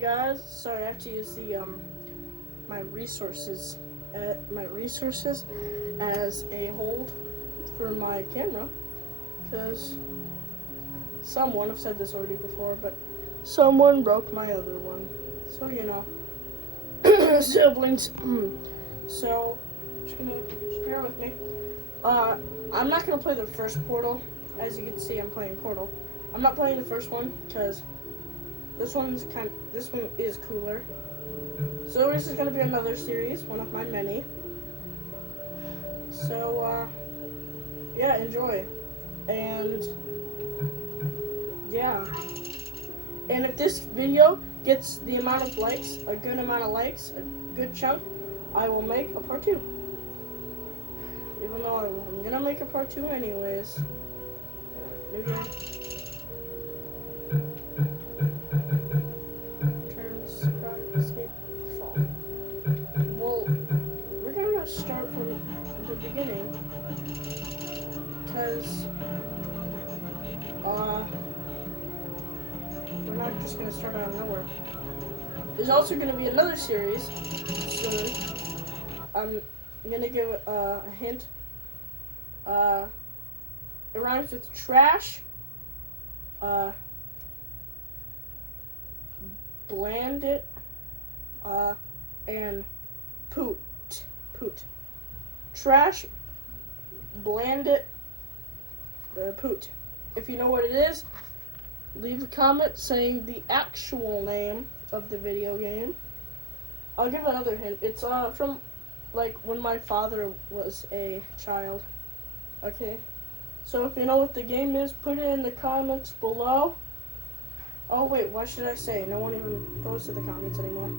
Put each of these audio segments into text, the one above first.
guys, sorry I have to use the my resources as a hold for my camera, because someone, I've said this already before, but someone broke my other one, so you know. Siblings. So just bear with me. I'm not gonna play the first Portal. As you can see, I'm playing Portal. I'm not playing the first one because this one is cooler. So this is gonna be another series, one of my many. So yeah, enjoy. And yeah. And if this video gets the amount of likes, a good amount of likes, a good chunk, I will make a part 2. Even though I'm gonna make a part 2 anyways. New game. Turns, escape, fall. Well, we're gonna start from the beginning. Because, we're not just gonna start out of nowhere. There's also gonna be another series soon. I'm gonna give a hint. It rhymes with trash, blandit, and poot. Trash, blandit, poot. If you know what it is, leave a comment saying the actual name of the video game. I'll give another hint. It's from like when my father was a child. Okay? So if you know what the game is, put it in the comments below. Oh wait, why should I say? No one even goes to the comments anymore.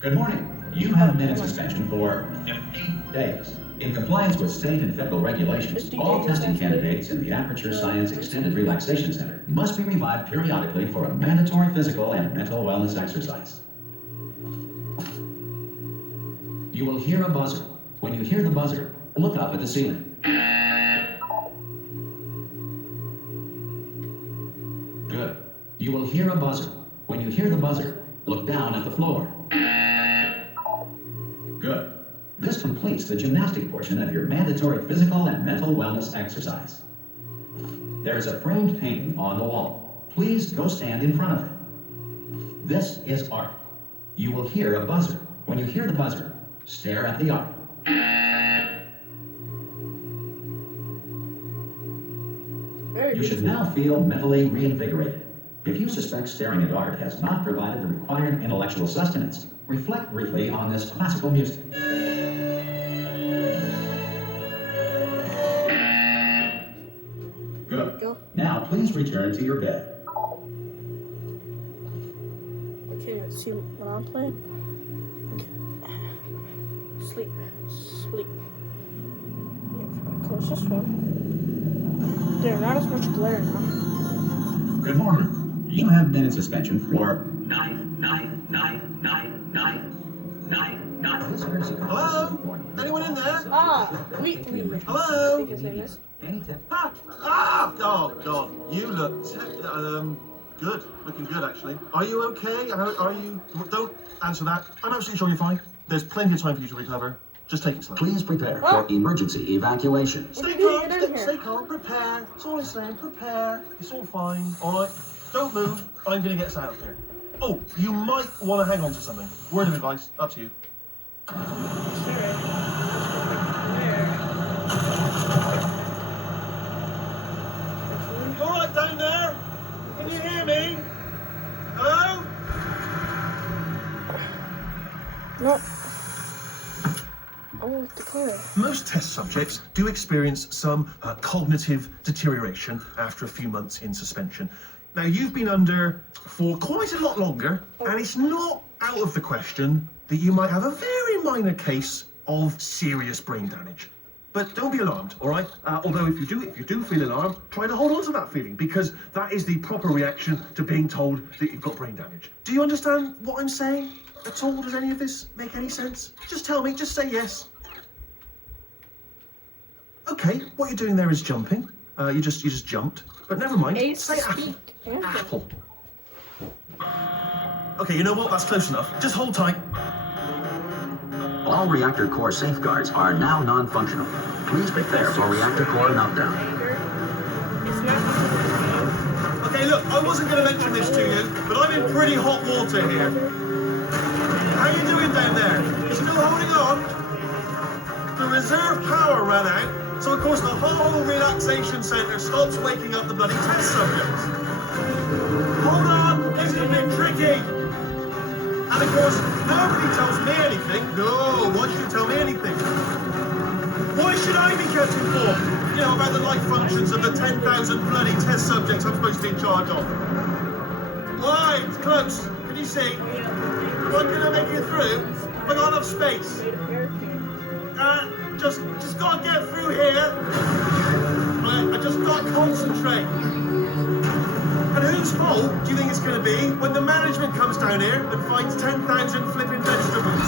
Good morning. You have been in suspension for 50 days. In compliance with state and federal regulations, all testing candidates in the Aperture Science Extended Relaxation Center must be revived periodically for a mandatory physical and mental wellness exercise. You will hear a buzzer. When you hear the buzzer, look up at the ceiling. Good. You will hear a buzzer. When you hear the buzzer, look down at the floor. Good. This completes the gymnastic portion of your mandatory physical and mental wellness exercise. There's a framed painting on the wall. Please go stand in front of it. This is art. You will hear a buzzer. When you hear the buzzer, stare at the art. You should now feel mentally reinvigorated. If you suspect staring at art has not provided the required intellectual sustenance, reflect briefly on this classical music. Good. Now please return to your bed. Okay, let's see what I'm playing. Okay. Sleep. If I close this one. There's not as much glare now. Good morning. You have been in suspension for 9. Hello? Anyone in there? Wheatley. Hello? I think his name is. Oh God, you look good. Looking good, actually. Are you okay? Are you? Don't answer that. I'm absolutely sure you're fine. There's plenty of time for you to recover. Just take it slow. Please prepare for emergency evacuation. Stay calm, prepare. That's all I'm saying, prepare. It's all fine, all right? Don't move. I'm going to get us out of here. Oh, you might want to hang on to something. Word of advice, up to you. You all right down there? Can you hear me? Hello? No. Oh, the clear. Most test subjects do experience some cognitive deterioration after a few months in suspension. Now, you've been under for quite a lot longer, and it's not out of the question that you might have a very minor case of serious brain damage. But don't be alarmed, all right? Although if you do feel alarmed, try to hold on to that feeling, because that is the proper reaction to being told that you've got brain damage. Do you understand what I'm saying at all? Does any of this make any sense? Just tell me, just say yes. Okay, what you're doing there is jumping. You just jumped. But never mind. Say apple. Apple. Okay, you know what? That's close enough. Just hold tight. All reactor core safeguards are now non-functional. Please prepare for reactor core meltdown. It's not Okay, look, I wasn't going to mention this to you, but I'm in pretty hot water here. How you doing down there? You still holding on? The reserve power ran out, so of course the whole relaxation centre stops waking up the bloody test subjects. Hold on, this is a bit tricky. And of course, nobody tells me anything. No, why should you tell me anything? Why should I be kept informed? You know, about the life functions of the 10,000 bloody test subjects I'm supposed to be in charge of. Why? It's close. Can you see? Am I going to make it through? Have I got enough space? Just gotta get through here. I just gotta concentrate. And whose fault do you think it's gonna be when the management comes down here and finds 10,000 flipping vegetables?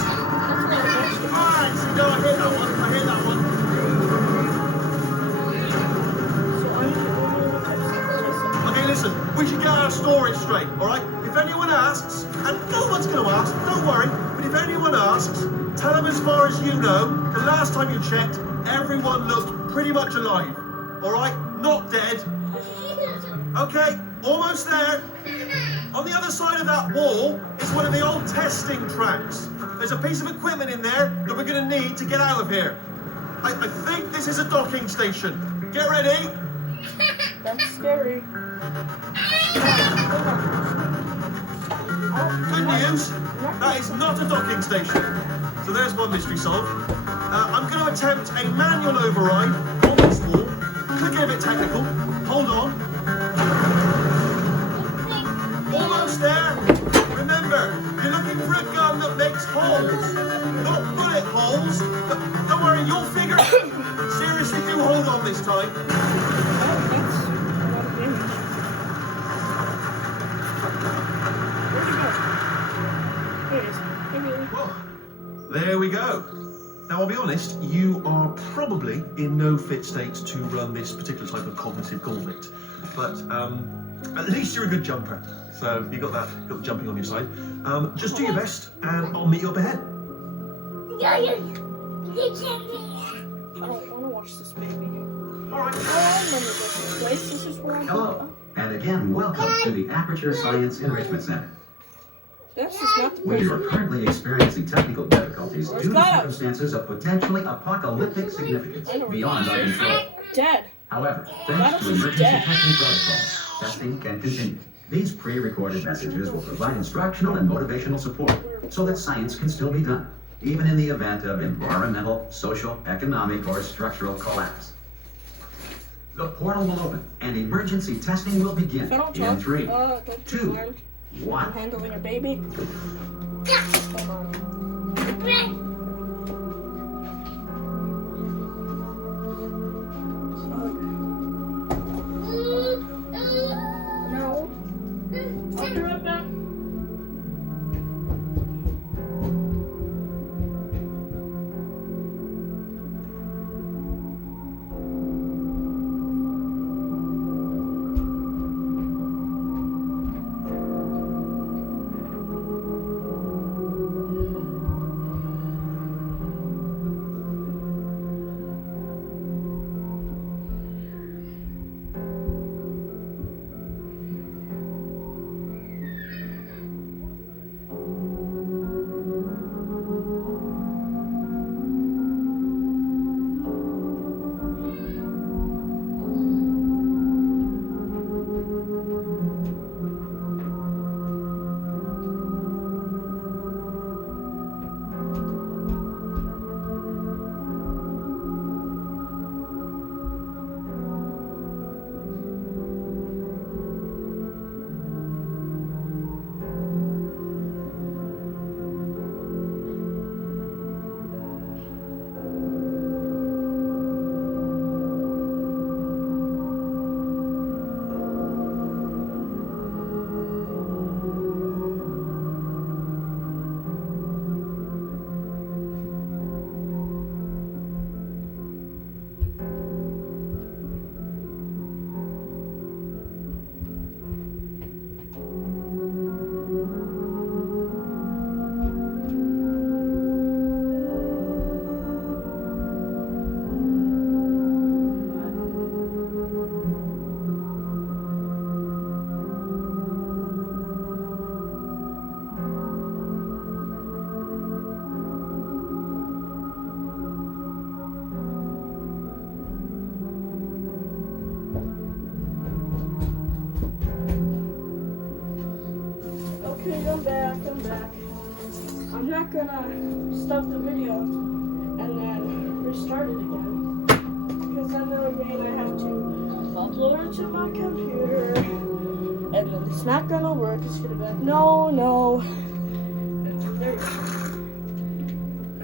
Alright, so no, I hear that one. Okay, listen, we should get our story straight, alright? If anyone asks, and no one's gonna ask, don't worry, but if anyone asks, tell them as far as you know, the last time you checked, everyone looked pretty much alive. Alright? Not dead. Okay, almost there. On the other side of that wall is one of the old testing tracks. There's a piece of equipment in there that we're going to need to get out of here. I think this is a docking station. Get ready. That's scary. Good news, that is not a docking station. So there's one mystery solved. I'm going to attempt a manual override on this wall. Could get a bit technical. Hold on. Almost there. Remember, you're looking for a gun that makes holes. Not bullet holes. But don't worry, you'll figure it. Seriously, do hold on this time. There we go. Now, I'll be honest, you are probably in no fit state to run this particular type of cognitive gauntlet. But at least you're a good jumper. So you got the jumping on your side. Just do your best, and I'll meet you up ahead. I don't want to watch this baby. All right. Oh, I remember this place. This is where I'm Hello, and again, welcome to the Aperture Science Enrichment Center. This is not the We place. are currently experiencing technical difficulties Where's due to Kyle? circumstances of potentially apocalyptic significance beyond our control. Dead. However, thanks to emergency testing protocols, testing can continue. These pre-recorded messages will provide instructional and motivational support so that science can still be done, even in the event of environmental, social, economic, or structural collapse. The portal will open and emergency testing will begin If I don't in talk, 3, don't 2, I'm 1. handling a baby. Hold on. No. I'll be right back. Okay, I'm back. I'm not gonna stop the video and then restart it again. Because then that would mean I have to upload it to my computer. And then it's not gonna work. It's gonna be like, no. And there we go.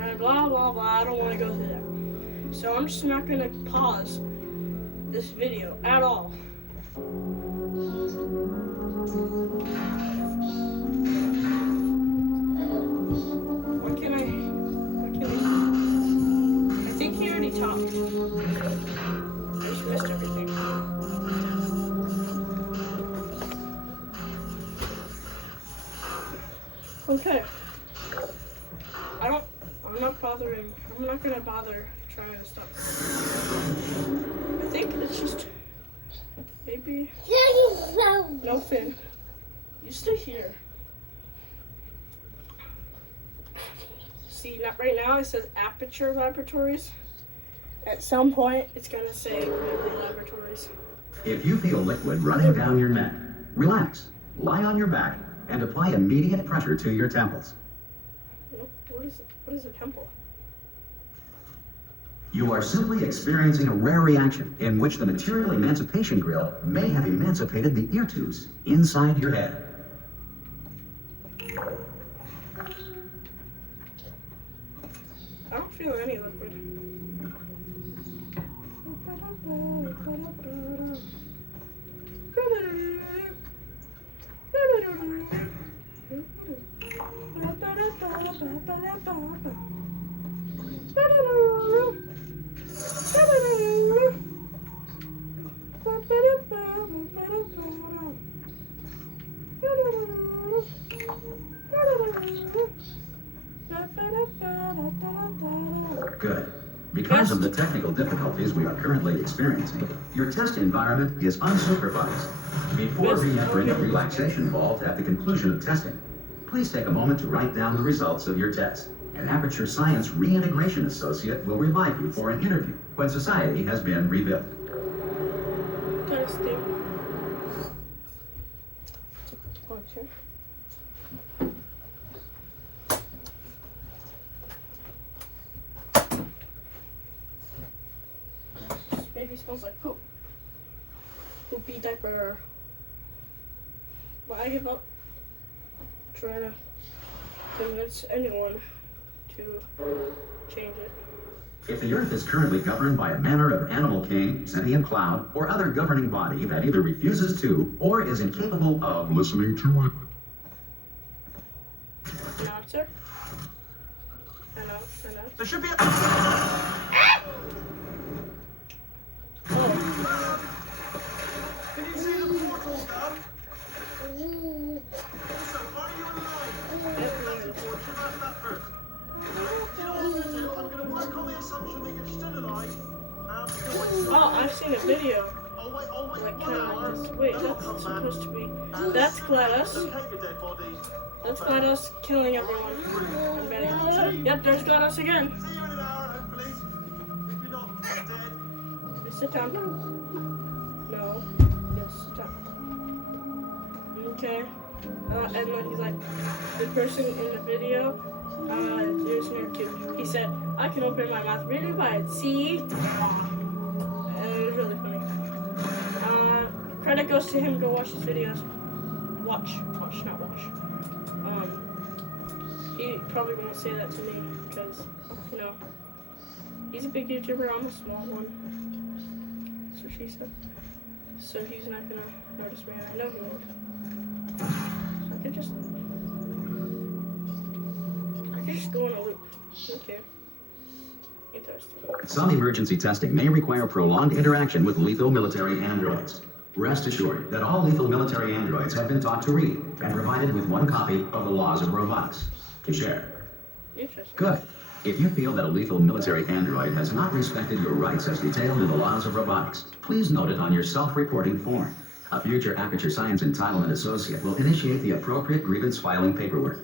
And blah, blah, blah. I don't want to go through that. So I'm just not gonna pause this video at all. What can I think he already talked. I just missed everything. Okay. I'm not bothering. I'm not gonna bother trying to stop. I think it's just maybe. No, Finn. You stay here. See, not right now. It says Aperture Laboratories. At some point, it's gonna say Ripley Laboratories. If you feel liquid running down your neck, relax, lie on your back, and apply immediate pressure to your temples. What is a temple? You are simply experiencing a rare reaction in which the material emancipation grill may have emancipated the ear tubes inside your head. I don't feel any liquid. Good. Because of the technical difficulties we are currently experiencing, your test environment is unsupervised. Before re-entering a relaxation vault at the conclusion of testing, please take a moment to write down the results of your test. An Aperture Science Reintegration Associate will revive you for an interview when society has been rebuilt. Testing. Puncher. This baby smells like poop. Poopy diaper. But I give up trying to convince anyone to change it. If the Earth is currently governed by a manner of animal king, sentient cloud, or other governing body that either refuses to or is incapable of listening to it. Announcer? There should be a... Oh. Can you see the portal now? Also, are you alive? I'm going to work on the assumption that you're still alive. Oh, I've seen a video. I'll wait Like 1 kind hour. of this. Wait, that's supposed to be. That's GLaDOS. Locate the dead body. That's GLaDOS killing everyone. I'm betting. Yep, there's GLaDOS again. See you in an hour, hopefully. If you're not dead. Just sit down. No. Yes, sit down. Okay. And then he's like, the person in the video, there's near cute. He said, I can open my mouth really wide. See? And it was really funny. Credit goes to him. Go watch his videos. Watch, not watch. He probably won't say that to me because, you know, he's a big YouTuber. I'm a small one. That's what she said. So he's not gonna notice me. I know he won't. So I could just go in a loop. Okay. Interesting. Some emergency testing may require prolonged interaction with lethal military androids. Rest assured that all lethal military androids have been taught to read and provided with one copy of the Laws of Robotics to share. Interesting. Good. If you feel that a lethal military android has not respected your rights as detailed in the Laws of Robotics, please note it on your self-reporting form. A future Aperture Science Entitlement Associate will initiate the appropriate grievance filing paperwork.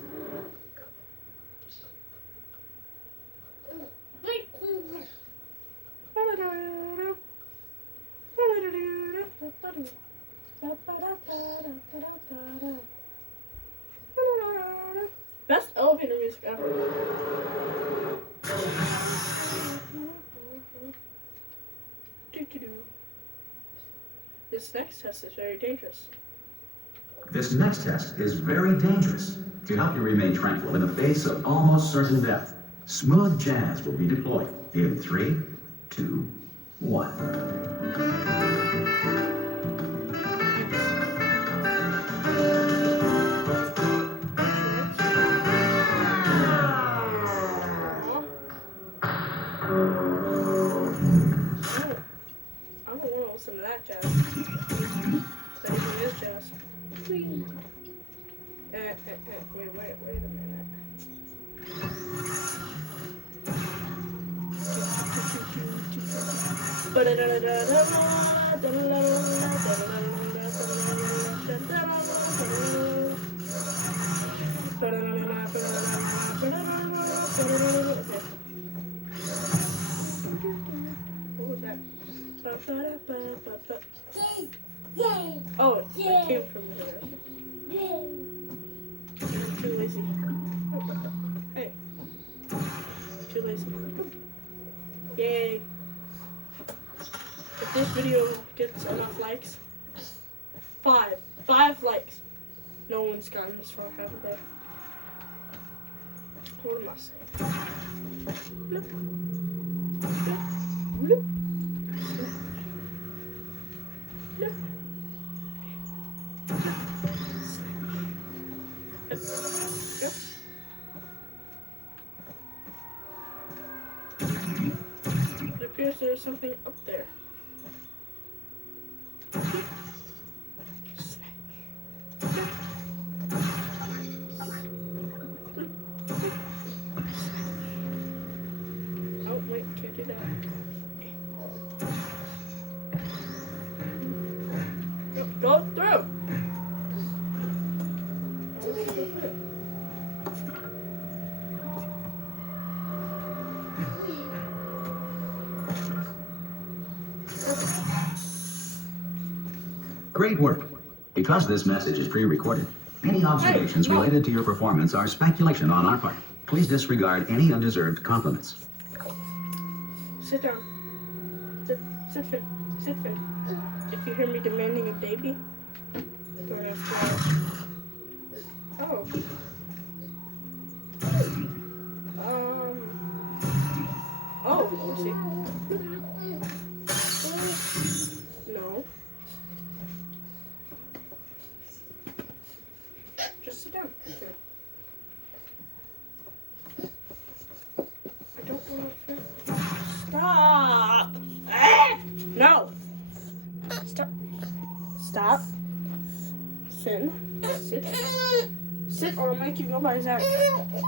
music ever. This next test is very dangerous. This next test is very dangerous. To help you remain tranquil in the face of almost certain death, smooth jazz will be deployed in 3, 2, 1. I don't want to listen to that jazz. That even is jazz. Wait a minute. What was that? Oh, it came from there. I'm too lazy. Hey. Too lazy. Yay. If this video gets enough likes, 5 likes. No one's gotten this far, have they? What am I saying? Bloop. Bloop. Bloop. Bloop. It appears there's something up there. Oh, wait, can't do that. Go through! Great work. Because this message is pre-recorded, any observations related to your performance are speculation on our part. Please disregard any undeserved compliments. Sit down. Sit fit. If you hear me demanding a baby, don't ask why. Oh. Oh, let's see. No. Just sit down. Okay. I don't want to. Stop! No! Stop. Sit. Sit or I'll make you go by Zach.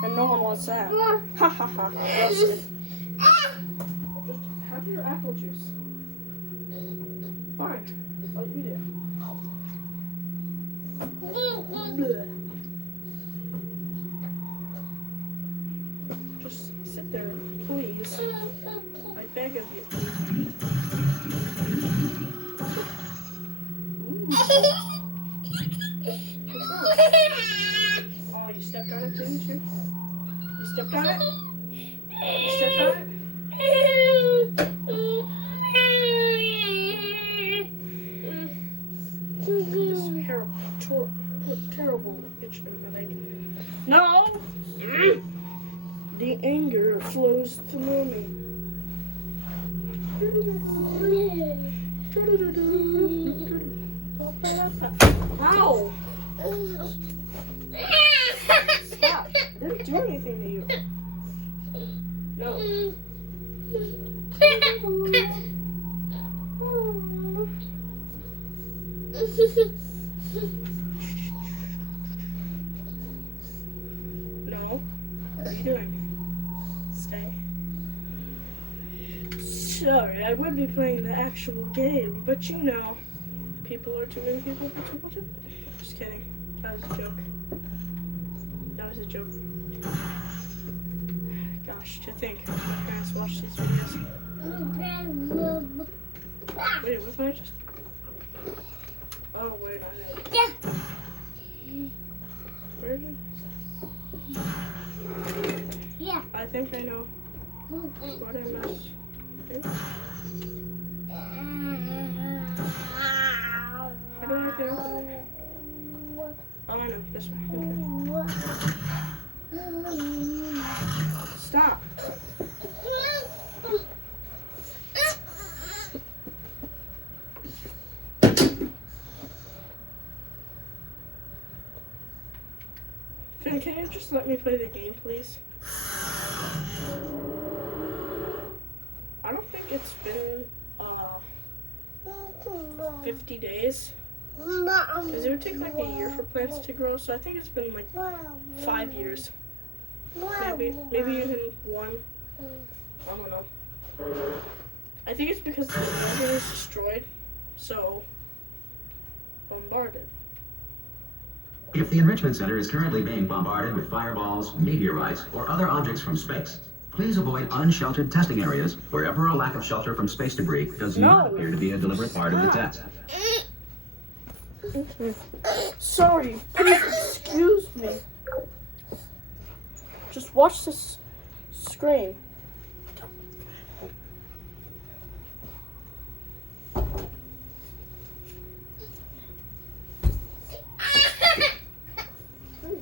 And no one wants that. Ha ha ha. Just have your apple juice. Fine. I'll eat it. Blech. Just sit there, please. I beg of you. Oh, you stepped on it, didn't you? You stepped on it? You stepped on it? This terrible itch in my leg. No! The anger flows through me. Ow! Stop! I didn't do anything to you. No. No. What are you doing? Stay. Sorry, I would be playing the actual game, but you know, people are too many people for too much of it. Just kidding. That was a joke. That was a joke. Gosh, to think my parents watch these videos. Wait, what did I just... Oh, wait, I know. Where is it? I think I know what I missed. How do I get over there? Oh, I know. This way. Okay. Stop. Finn, can you just let me play the game, please? I don't think it's been 50 days. Because it would take like a year for plants to grow, so I think it's been like 5 years. Maybe even 1. I don't know. I think it's because the building is destroyed, so bombarded. If the Enrichment Center is currently being bombarded with fireballs, meteorites, or other objects from space, please avoid unsheltered testing areas wherever a lack of shelter from space debris does not appear to be a deliberate part of the test. Sorry, please excuse me. Just watch this screen.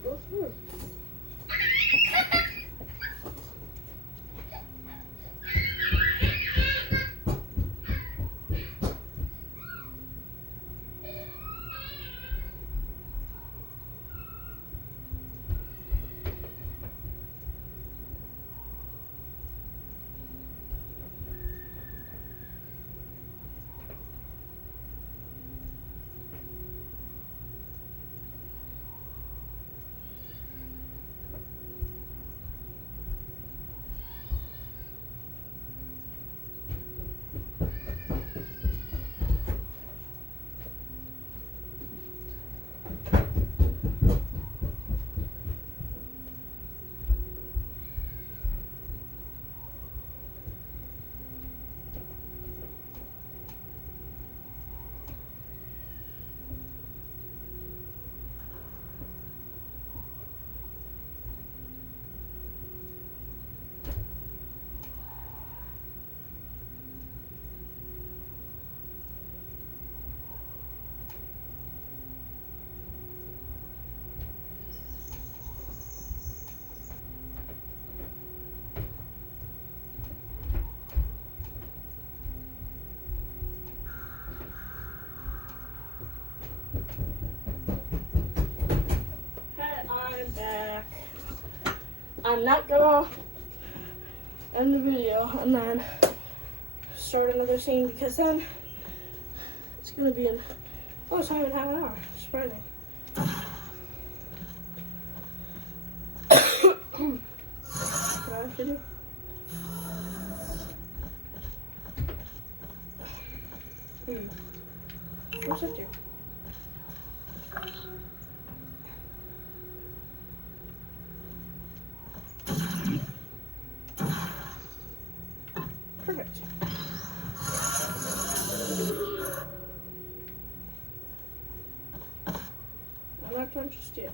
Go through. I'm back. I'm not gonna end the video and then start another scene because then it's gonna be in, oh, it's not even half an hour. Surprising. What do I have to do? What's that do? Perfect. I'm not done just yet.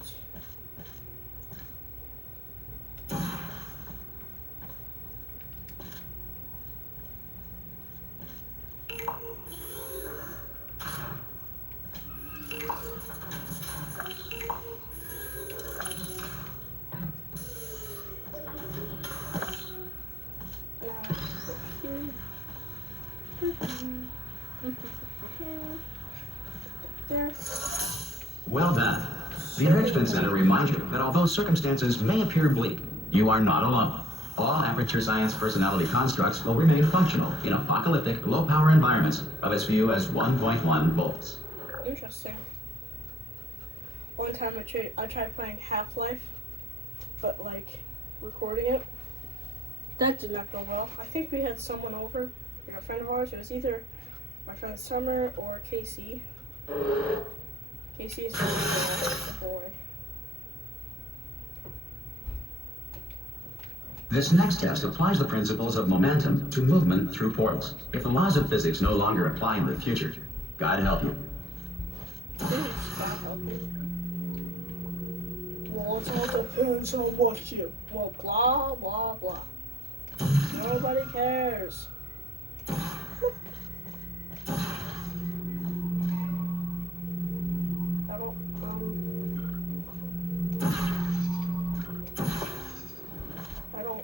There. Well done. The Enrichment Center reminds you that although circumstances may appear bleak, you are not alone. All Aperture Science personality constructs will remain functional in apocalyptic, low-power environments of as few as 1.1 volts. Interesting. One time I tried playing Half-Life, but like recording it. That did not go well. I think we had someone over, like a friend of ours. It was either my friend Summer or Casey. Casey's a boy. This next test applies the principles of momentum to movement through portals. If the laws of physics no longer apply in the future, God help you. Please, God help me. Lord. Well, it all depends on what you. Well, blah, blah, blah. Nobody cares. I don't,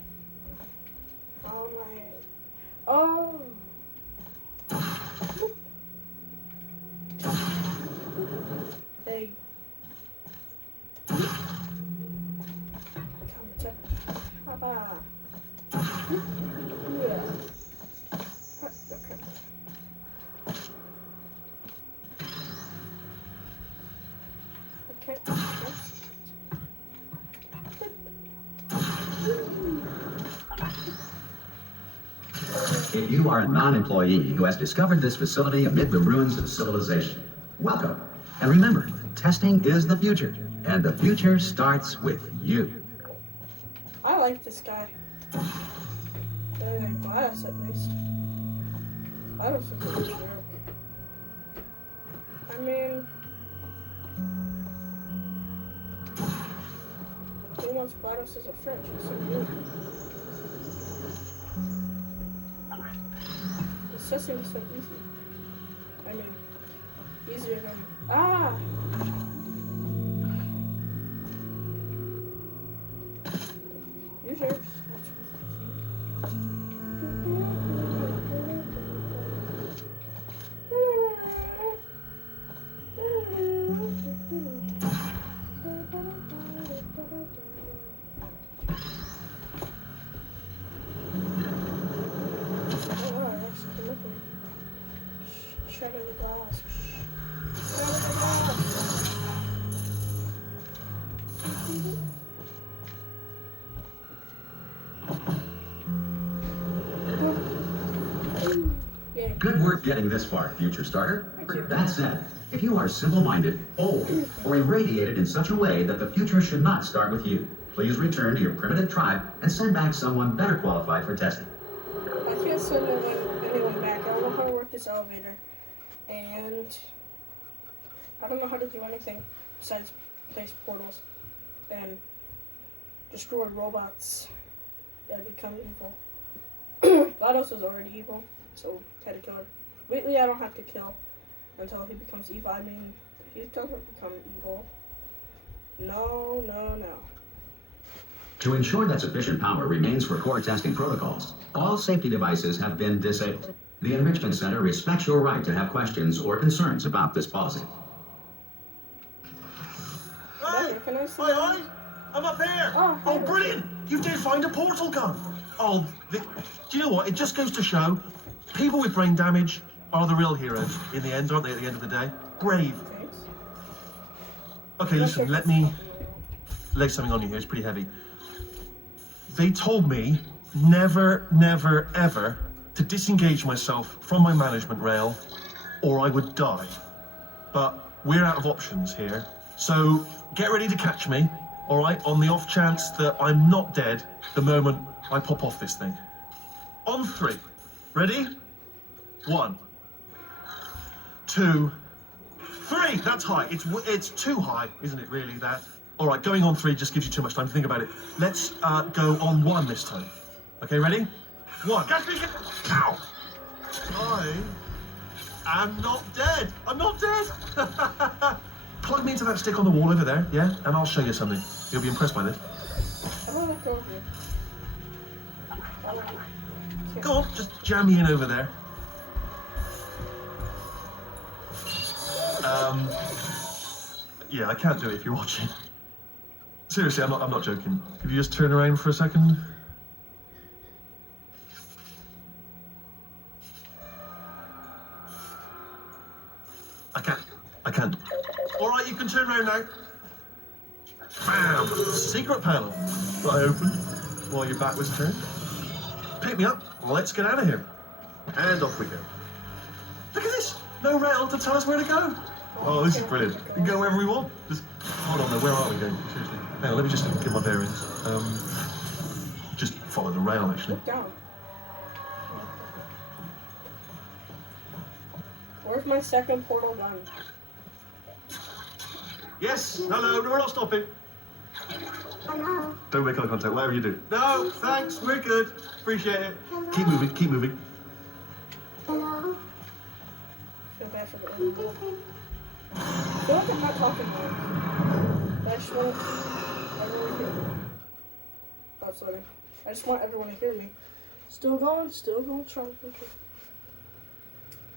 oh. Hey. Come to Papa. Yeah. Okay. If you are a non-employee who has discovered this facility amid the ruins of civilization, welcome. And remember, testing is the future, and the future starts with you. I like this guy. Better than Gladys, at least. Gladys is a good jerk. I mean, who wants Gladys as a friend? She's so good. Assessing is so easy. I mean, easier than users. Shatter the glass. Shatter the glass. Yeah. Good work getting this far, future starter. That said, if you are simple-minded, old, or irradiated in such a way that the future should not start with you, please return to your primitive tribe and send back someone better qualified for testing. I can't send anyone back. I don't know how to work this elevator. And I don't know how to do anything besides place portals and destroy robots that become evil. GLaDOS is already evil, so had to kill her. Wheatley I don't have to kill until he becomes evil. I mean, he doesn't become evil. No. To ensure that sufficient power remains for core testing protocols, all safety devices have been disabled. The Enrichment Center respects your right to have questions or concerns about this policy. Hey! Can I see Hi! I'm up here! Oh, Oh, hey. brilliant! You did find a portal gun! Oh, do you know what? It just goes to show, people with brain damage are the real heroes in the end, aren't they, at the end of the day? Brave. Thanks. Okay, listen, let me lay something on you here. It's pretty heavy. They told me never, ever to disengage myself from my management rail or I would die. But we're out of options here. So get ready to catch me, all right, on the off chance that I'm not dead the moment I pop off this thing. On 3. Ready? 1, 2, 3. That's high. It's too high, isn't it, really, that? All right, going on 3 just gives you too much time to think about it. Let's go on 1 this time. Okay, ready? 1. Ow! I am not dead. I'm not dead. Plug me into that stick on the wall over there, yeah? And I'll show you something. You'll be impressed by this. I don't let go of you. Go on, just jam me in over there. Yeah, I can't do it if you're watching. Seriously, I'm not joking. Could you just turn around for a second? I can't. All right, you can turn around now. Bam! Secret panel that I opened while your back was turned. Pick me up. Let's get out of here. And off we go. Look at this. No rail to tell us where to go. Oh, this is brilliant. We can go wherever we want. Just hold on there. Where are we going? Seriously. Hang on, let me just get my bearings. Just follow the rail, actually. Look down. Where's my second portal gun? Yes. Hello. No, we're not stopping. Don't make eye contact, whatever you do. No, thanks, we're good. Appreciate it. Keep moving, keep moving. I feel bad for the animal. I feel like I'm not talking loud. But I just want everyone to hear me. Oh, sorry. I just want everyone to hear me. Still going, strong. Okay.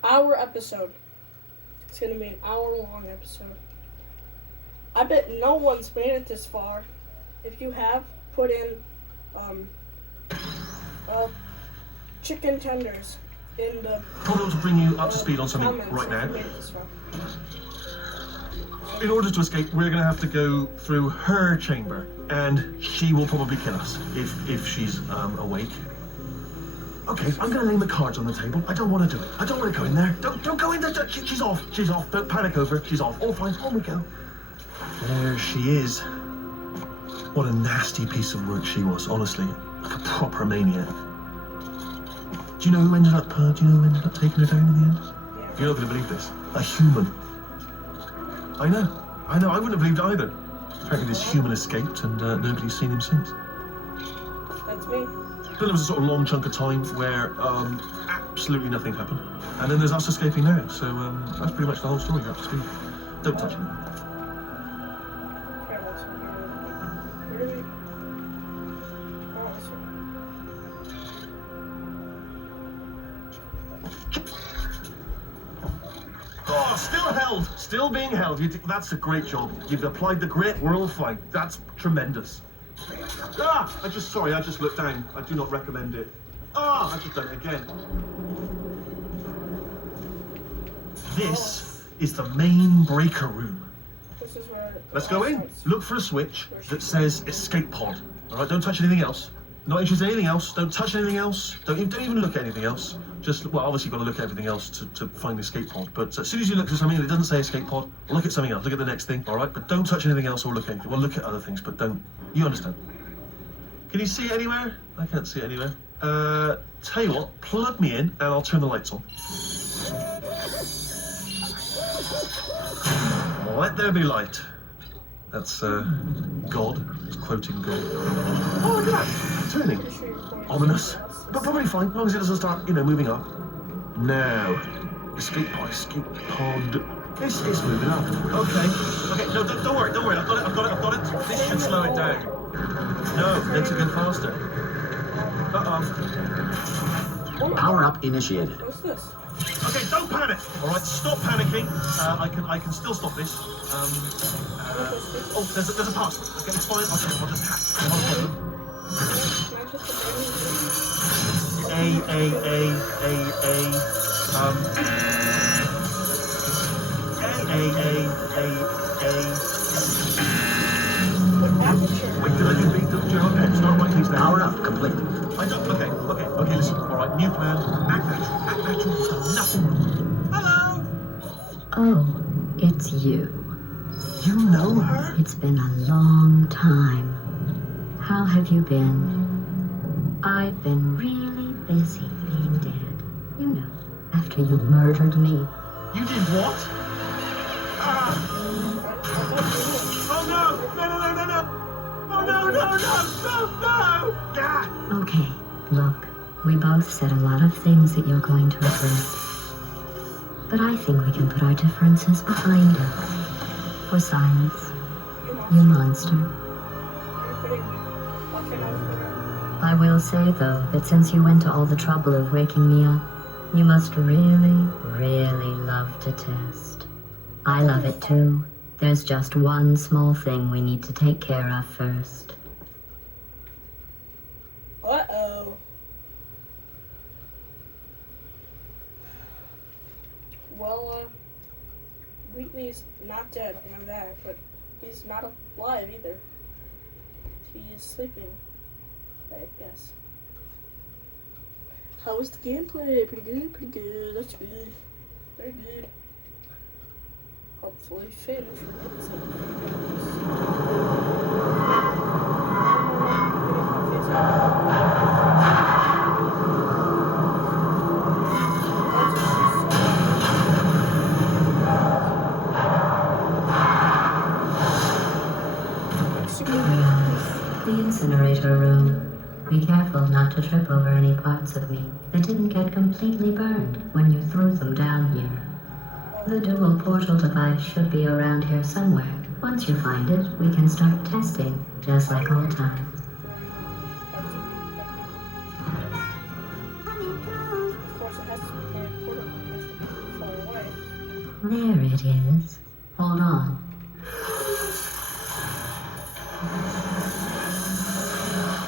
Our episode. It's gonna be an hour-long episode. I bet no one's made it this far. If you have, put in chicken tenders in the Probably to bring you up to speed on something comments right if now. you made it this far. In order to escape, we're going to have to go through her chamber, and she will probably kill us if she's awake. Okay, I'm going to lay the cards on the table. I don't want to do it. I don't want to go in there. Don't go in there. She's off. She's off. Don't panic over. She's off. All fine. On we go. There she is. What a nasty piece of work she was, honestly. Like a proper maniac. Do you know who ended up taking her down in the end? Yeah. You're not going to believe this. A human. I know, I wouldn't have believed either. Apparently this human escaped and nobody's seen him since. That's me. Then there was a sort of long chunk of time where absolutely nothing happened. And then there's us escaping now, so that's pretty much the whole story, you're up to speed. Don't touch it. Okay, that's okay. Where do we... Oh, this one. Oh, still held, still being held. That's a great job. You've applied the grit, we're all fine. That's tremendous. I just looked down. I do not recommend it. I just done it again. This is the main breaker room. This is where... Let's go in. Look for a switch that says escape pod. All right, don't touch anything else. Not interested in anything else. Don't touch anything else. Don't even look at anything else. Just, well, obviously you've got to look at everything else to find the escape pod. But as soon as you look at something that doesn't say escape pod, look at something else. Look at the next thing, all right? But don't touch anything else or look at anything. Well, look at other things, but don't. You understand? Can you see it anywhere? I can't see it anywhere. Tell you what, plug me in and I'll turn the lights on. Let there be light. That's, God. It's quoting God. Oh, look at that. Turning. Ominous. But probably fine, as long as it doesn't start, moving up. Now. Escape pod. It's moving up. Okay, no, don't worry. I've got it. This should slow it down. No, makes it go faster. Power up initiated. What's this? Okay, don't panic. All right, stop panicking. I can still stop this. There's a password. Okay, it's fine. I'll just hack. No problem. A. Wait, did I do B? Okay, start writing these down. Power up complete. Okay, listen. All right, new plan. Act natural. Nothing. Hello. Oh, it's you. You know her? It's been a long time. How have you been? I've been really busy being dead. You know, after you murdered me. You did what? Oh no! Oh no! Okay, look, we both said a lot of things that you're going to regret. But I think we can put our differences behind us. For silence, you monster. I will say, though, that since you went to all the trouble of waking me up, you must really, really love to test. I love it too. There's just one small thing we need to take care of first. Uh-oh. Well, Wheatley's not dead, I know that, but he's not alive either. He's sleeping, I guess. How was the gameplay? Pretty good, that's good. Very good. Hopefully finish. The incinerator room. Be careful not to trip over any parts of me that didn't get completely burned when you threw them down here. The dual portal device should be around here somewhere. Once you find it, we can start testing, just like old times. Of course, it has to be my portal has to be far away. There it is. Hold on.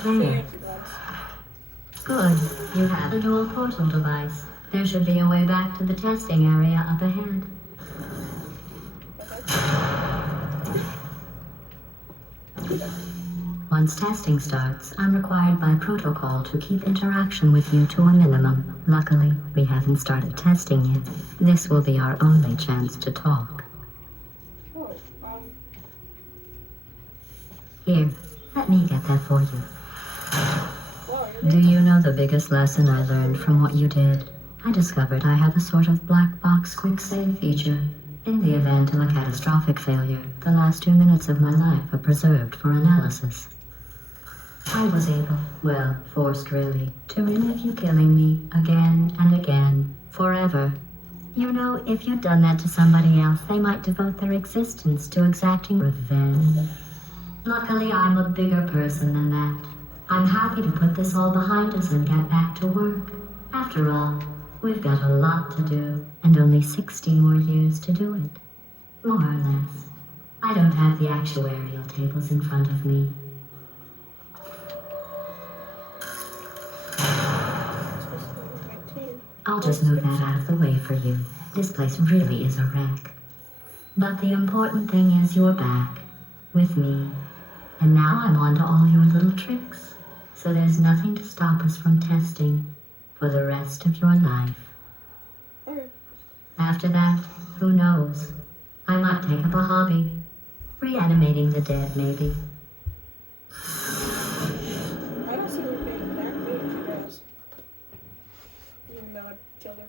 There. Thank you, guys. Good. You have a dual portal device. There should be a way back to the testing area up ahead. Once testing starts, I'm required by protocol to keep interaction with you to a minimum. Luckily, we haven't started testing yet. This will be our only chance to talk. Whoa, Here, let me get that for you. wow, you're Do you know the biggest lesson I learned from what you did? I discovered I have a sort of black box quick save feature. In the event of a catastrophic failure, the last 2 minutes of my life are preserved for analysis. I was able, well, forced really, to relive you killing me again and again, forever. You know, if you'd done that to somebody else, they might devote their existence to exacting revenge. Luckily, I'm a bigger person than that. I'm happy to put this all behind us and get back to work. After all, we've got a lot to do, and only 60 more years to do it. More or less. I don't have the actuarial tables in front of me. I'll just move that out of the way for you. This place really is a wreck. But the important thing is you're back, with me. And now I'm on to all your little tricks. So there's nothing to stop us from testing for the rest of your life. Alright. After that, who knows? I might take up a hobby. Reanimating the dead, maybe. I don't see her being that mean if she does. Even though I killed her.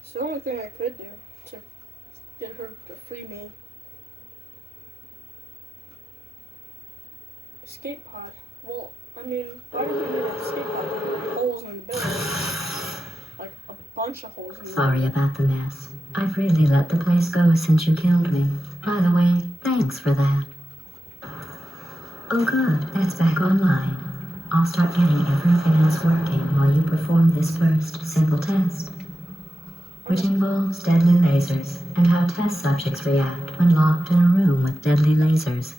It's the only thing I could do to get her to free me. Escape pod. Well, I mean, why do we need an escape pod? There are holes in the building. Like a bunch of holes in the Sorry building. about the mess. I've really let the place go since you killed me. By the way, thanks for that. Oh good, that's back online. I'll start getting everything else working while you perform this first simple test, which involves deadly lasers and how test subjects react when locked in a room with deadly lasers.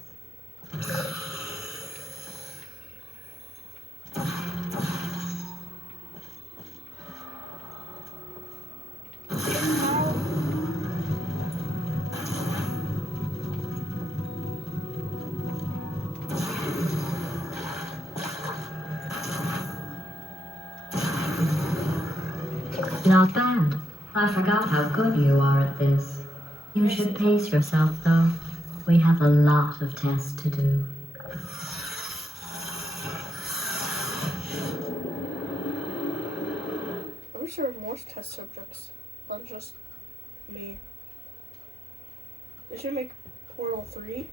Not bad. I forgot how good you are at this. You should pace yourself, though. We have a lot of tests to do. I wish there were more test subjects, not just me. They should make Portal 3,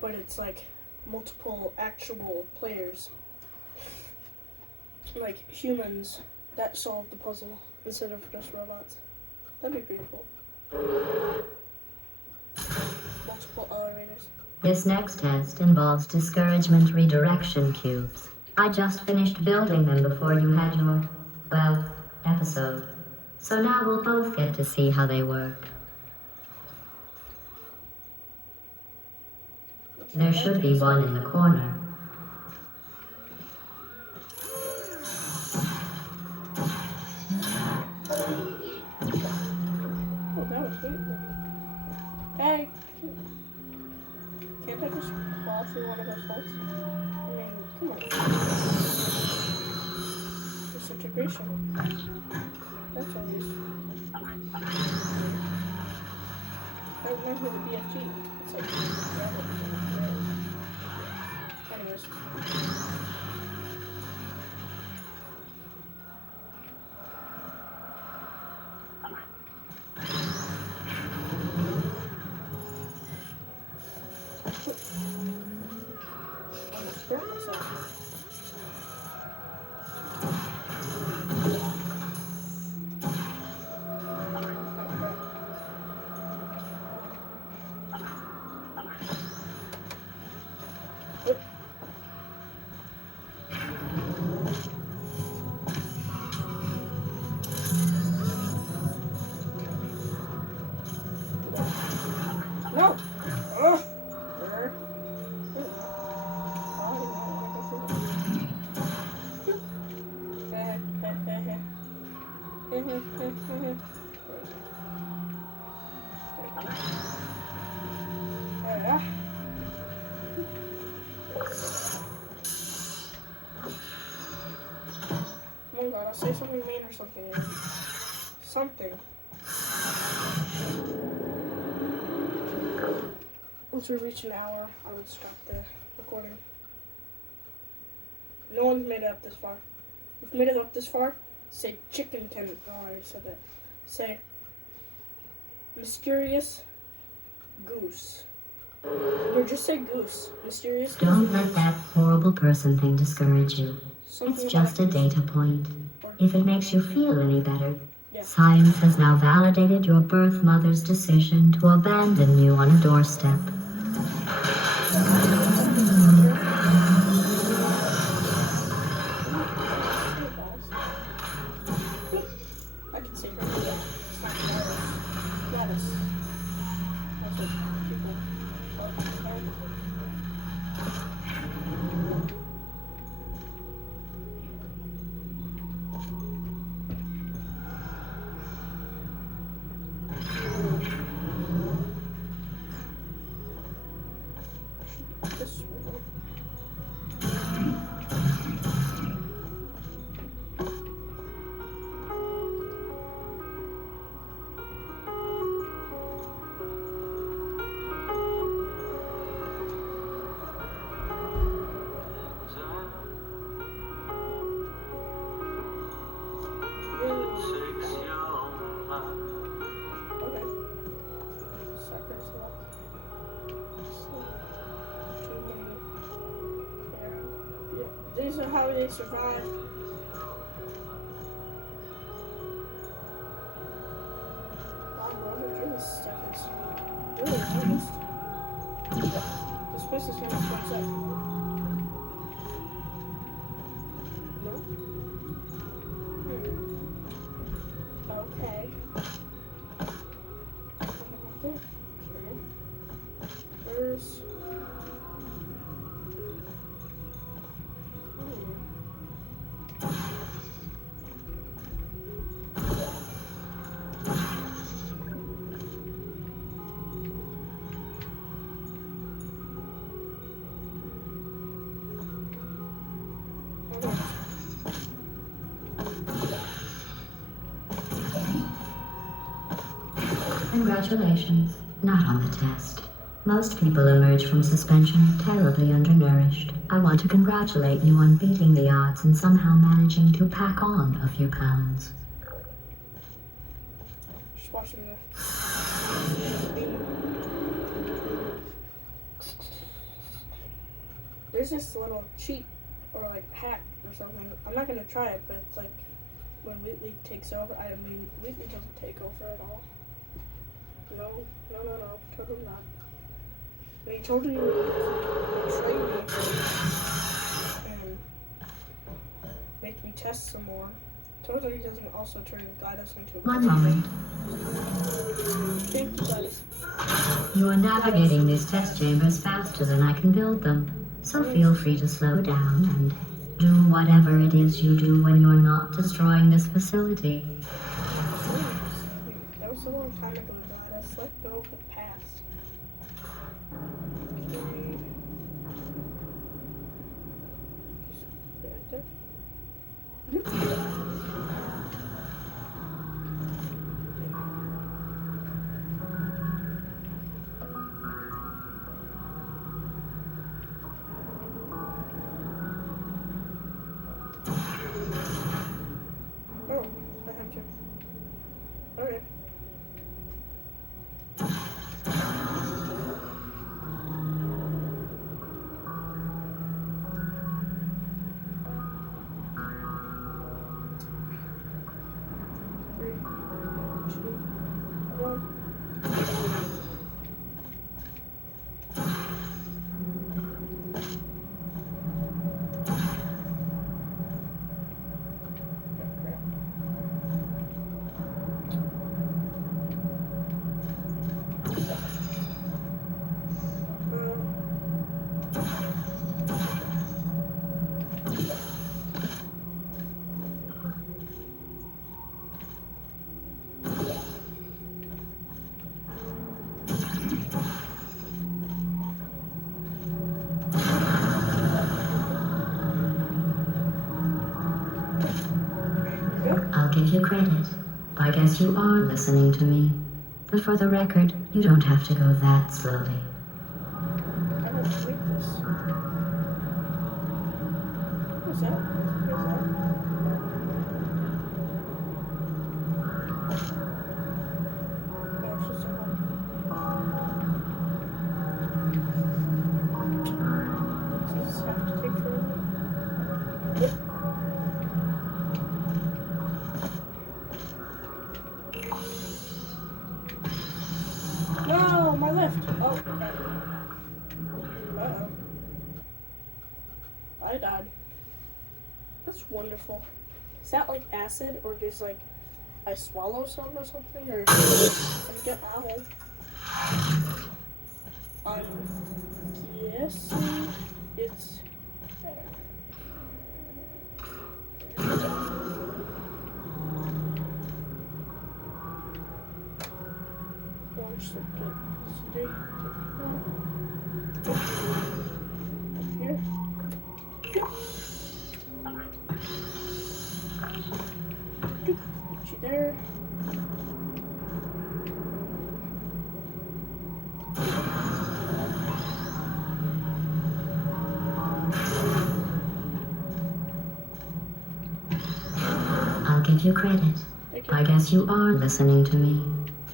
but it's like multiple actual players. Like humans that solve the puzzle instead of just robots. That'd be pretty cool. Multiple elevators. This next test involves discouragement redirection cubes. I just finished building them before you had your, well, episode. So now we'll both get to see how they work. There should be one in the corner. Oh, that was sweet. Hey, can't I just fall through one of those holes? I mean, come on. Disintegration. That's always. I remember the BFG. It's like, anyways. Almost hurt myself. No! Ugh! Oh my god, I'll say something mean or something. Something. Once we reach an hour, I would stop the recording. No one's made it up this far. If you've made it up this far, say chicken tender. Oh, I already said that. Say mysterious goose. No, just say goose. Mysterious goose. Don't let that horrible person thing discourage you. Something It's just a about data point. If it makes you feel any better, Yeah. science has now validated your birth mother's decision to abandon you on a doorstep. I can say that. It's not Gladys. That's what people call her. This one. Okay. Suckers luck. Too many. Yeah. These are how they survive. Wow, whoever drew this stuff is really honest. This place is gonna fix up. No? Okay. Okay. There's. Congratulations. Not on the test. Most people emerge from suspension terribly undernourished. I want to congratulate you on beating the odds and somehow managing to pack on a few pounds. Just watching the. There's this little cheat or like hack or something. I'm not gonna try it, but it's like when Wheatley takes over. I mean, Wheatley doesn't take over at all. No, totally not. When he told you to trade me and make me test some more, totally doesn't also turn Gladys into a One moment. Thank you, Gladys. You are navigating these test chambers faster than I can build them. So feel free to slow down and do whatever it is you do when you're not destroying this facility. That was a long time ago, Gladys. Let go of the past. Okay. Just right there. Oh, I have to. Okay. give you credit. I guess you are listening to me. But for the record, you don't have to go that slowly. I don't like this. What's that? What's that? No, it's just a hole. Does this have to take forever? No, my left. Oh, okay. Uh-oh. I died. That's wonderful. Is that like acid or just like I swallow some or something? Or I get owl? I'm guessing it's. Here. Put you there. I'll give you credit. Thank you. I guess you are listening to me.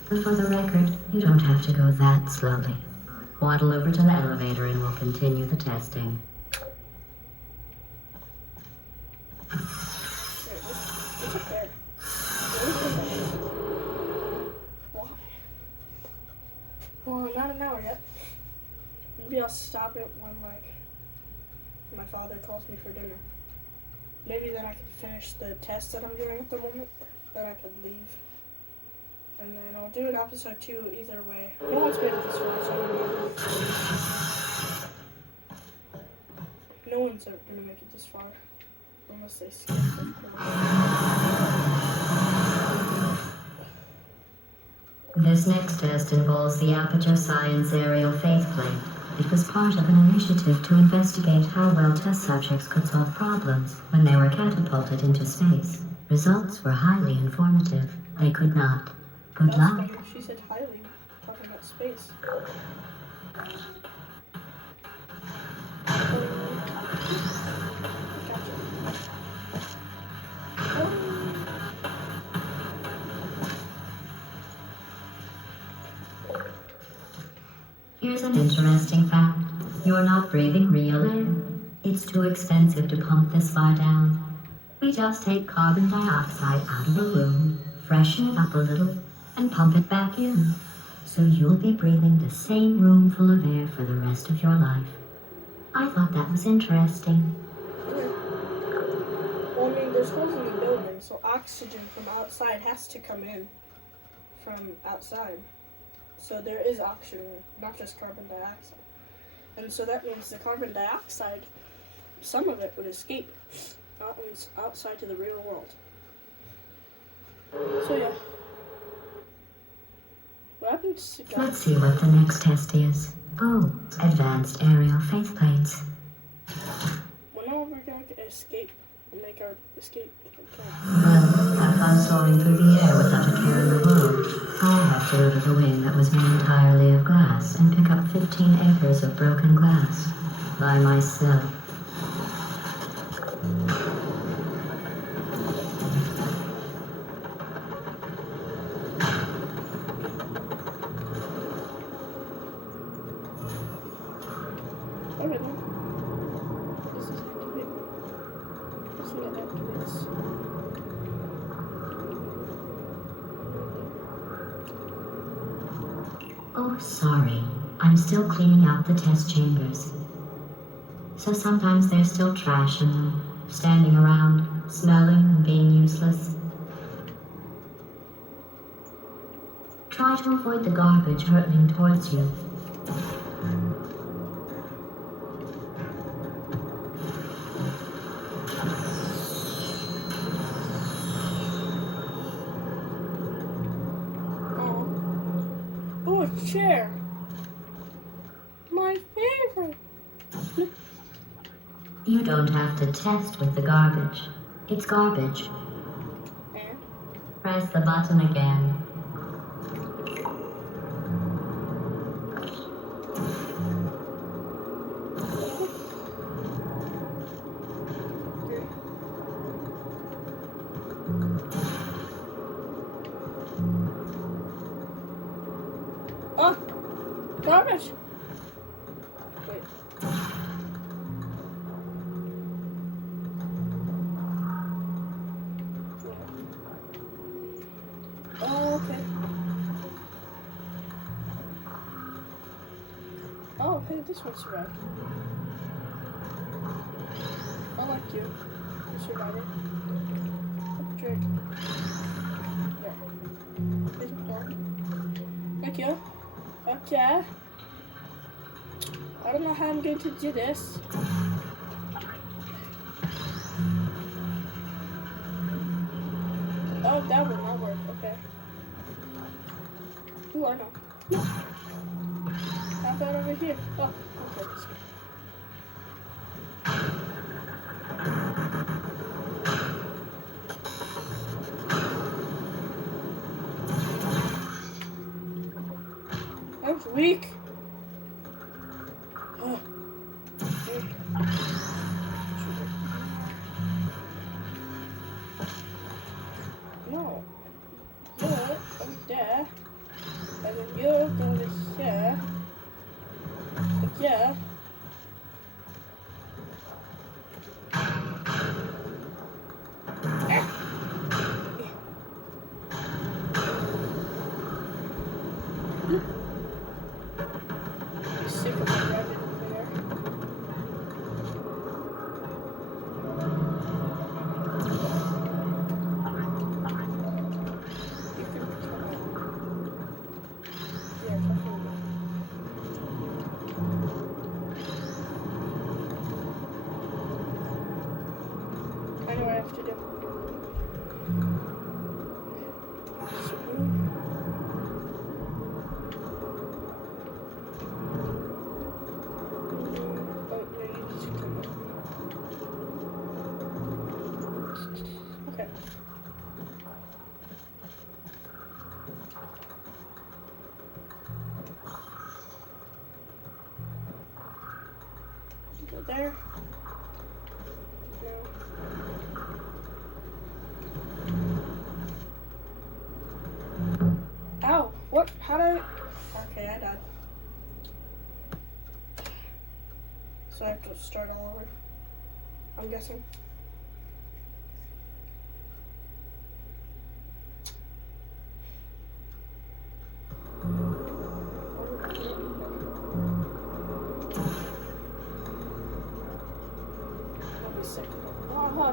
But for the record, you don't have to go that slowly. Waddle over to the elevator and we'll continue the testing. It's up there. Why? Well, not an hour yet. Maybe I'll stop it when, like, my father calls me for dinner. Maybe then I can finish the test that I'm doing at the moment. Then I could leave. And then I'll do an episode 2 either way. No one's made it this far, so I don't know. No one's ever gonna make it this far. Unless they skip the This next test involves the Aperture Science Aerial Faith Plate. It was part of an initiative to investigate how well test subjects could solve problems when they were catapulted into space. Results were highly informative. They could not. Good That's luck. funny. She said highly, talking about space. Here's an interesting fact. You're not breathing real air. It's too expensive to pump this far down. We just take carbon dioxide out of a room, freshen it up a little, and pump it back in. So you'll be breathing the same room full of air for the rest of your life. I thought that was interesting. Well, I mean, there's holes in the building, so oxygen from outside has to come in from outside. So there is oxygen, not just carbon dioxide. And so that means the carbon dioxide, some of it would escape outside to the real world. So yeah. What happens to Let's see what the next test is. Oh, advanced aerial faith plates. when are we going to escape and make our escape? Well, have fun soaring through the air without a care in the world. I have to go to the wing that was made entirely of glass and pick up 15 acres of broken glass by myself. Okay then. This is activate. Let's see what activates. Oh, sorry. I'm still cleaning out the test chambers. So sometimes there's still trash in them, standing around, smelling and being useless. Try to avoid the garbage hurtling towards you. Oh, a chair. My favorite. You don't have to test with the garbage. It's garbage. And Press the button again. Oh, garbage. Wait. Oh, okay. Oh, hey, this one survived. I like you. You survivor. Drink. Yeah. Here's a plum. Thank you. Okay. I don't know how I'm going to do this. Oh, that will not work. Okay. Ooh, I know. How about over here? Oh, okay. This way. That was weak. Oh. No. You over there. And then you go over here. But yeah. Sick of my rabbit over there. You can return it. Yeah, definitely. I know what I have to do. Okay. Go there. No. Ow! What? How did I? Okay, I died. So I have to start all over. I'm guessing. I'll be sick. Uh-huh.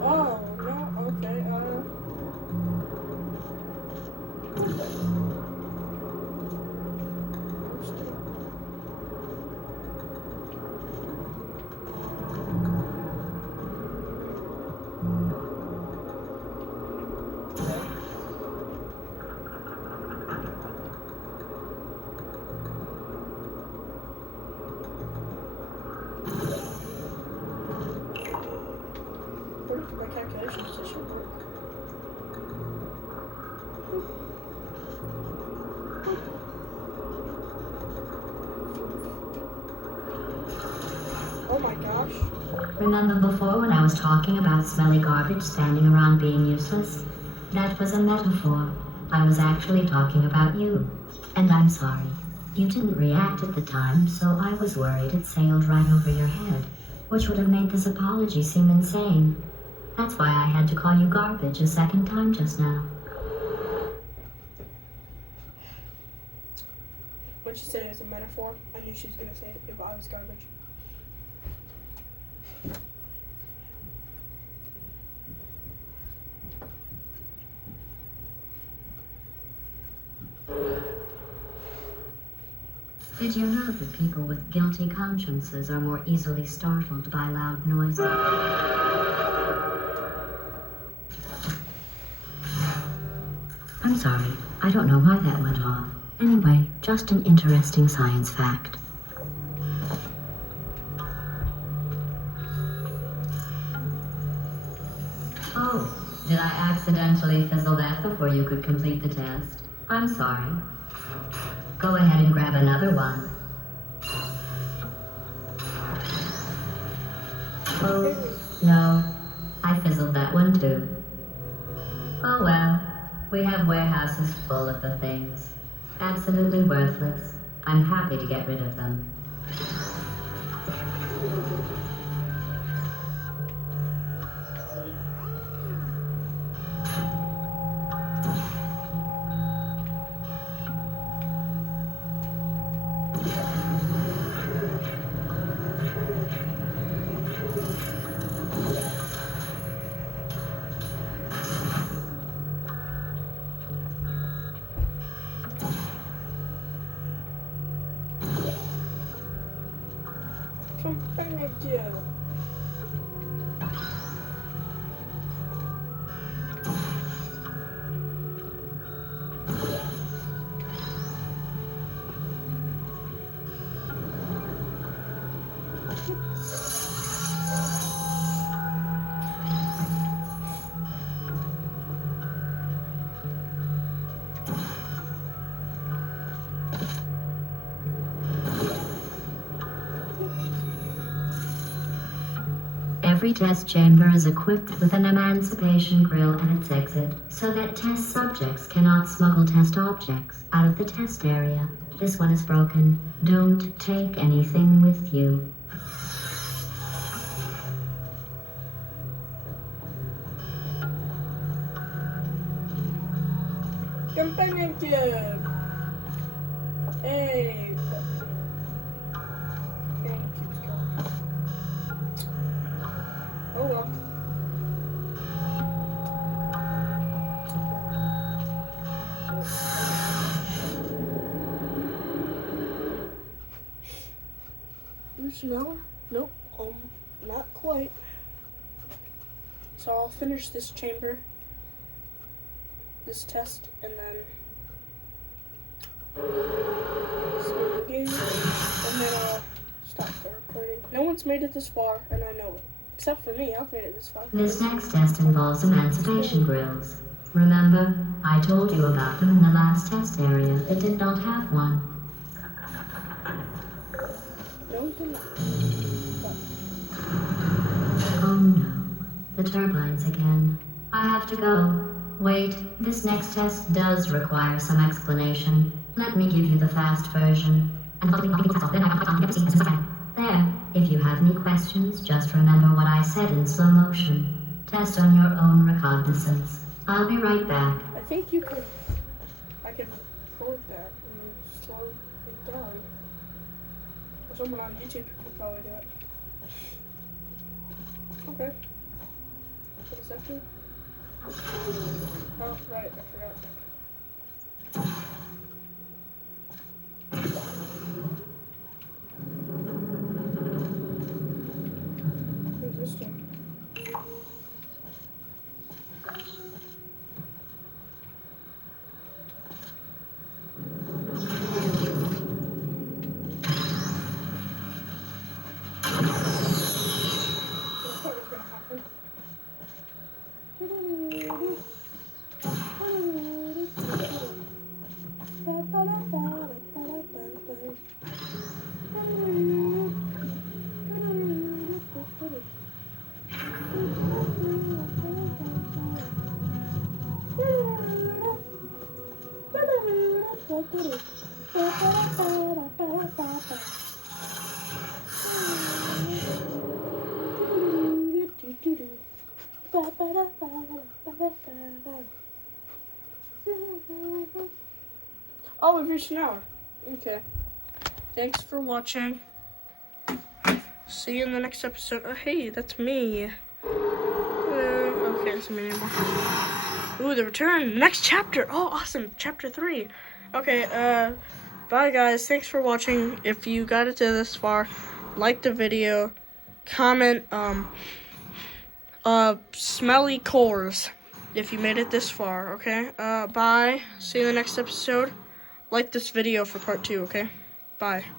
Oh, no, okay, my calculations, this should work. Oh my gosh. Remember before when I was talking about smelly garbage standing around being useless? That was a metaphor. I was actually talking about you. And I'm sorry. You didn't react at the time, so I was worried it sailed right over your head, which would have made this apology seem insane. That's why I had to call you garbage a second time just now. When she said it was a metaphor, I knew she was gonna say it if I was garbage. Did you know that people with guilty consciences are more easily startled by loud noises? I'm sorry, I don't know why that went off. Anyway, just an interesting science fact. Oh, did I accidentally fizzle that before you could complete the test? I'm sorry. Go ahead and grab another one. Oh, no. I fizzled that one too. Oh well. We have warehouses full of the things. Absolutely worthless. I'm happy to get rid of them. Companion. Every test chamber is equipped with an emancipation grill at its exit, so that test subjects cannot smuggle test objects out of the test area. This one is broken. Don't take anything with you. Companion cube. Hey. Companion cube's gone. Oh well. No, nope, not quite. So I'll finish this chamber, this test, and then skip the game, and then I'll stop the recording. No one's made it this far, and I know it. Except for me, I've made it this far. This next test involves emancipation grills. Remember, I told you about them in the last test area that did not have one. No, it did not. Oh no, the turbines again. I have to go. Wait, this next test does require some explanation. Let me give you the fast version. There, if you have any questions, just remember what I said in slow motion. Test on your own recognizance. I'll be right back. I think you could. I can record that and slow it down. Or someone on YouTube could probably do it. Okay. What does that do? Oh, right, I forgot. Who's this doing? Oh, we've reached an hour. Okay. Thanks for watching. See you in the next episode. Oh, hey, that's me. Okay, that's me anymore. Ooh, the return. Next chapter. Oh, awesome. Chapter 3. Okay, bye guys. Thanks for watching. If you got it to this far, like the video, comment smelly cores if you made it this far, okay? Bye. See you in the next episode. Like this video for part 2, okay? Bye.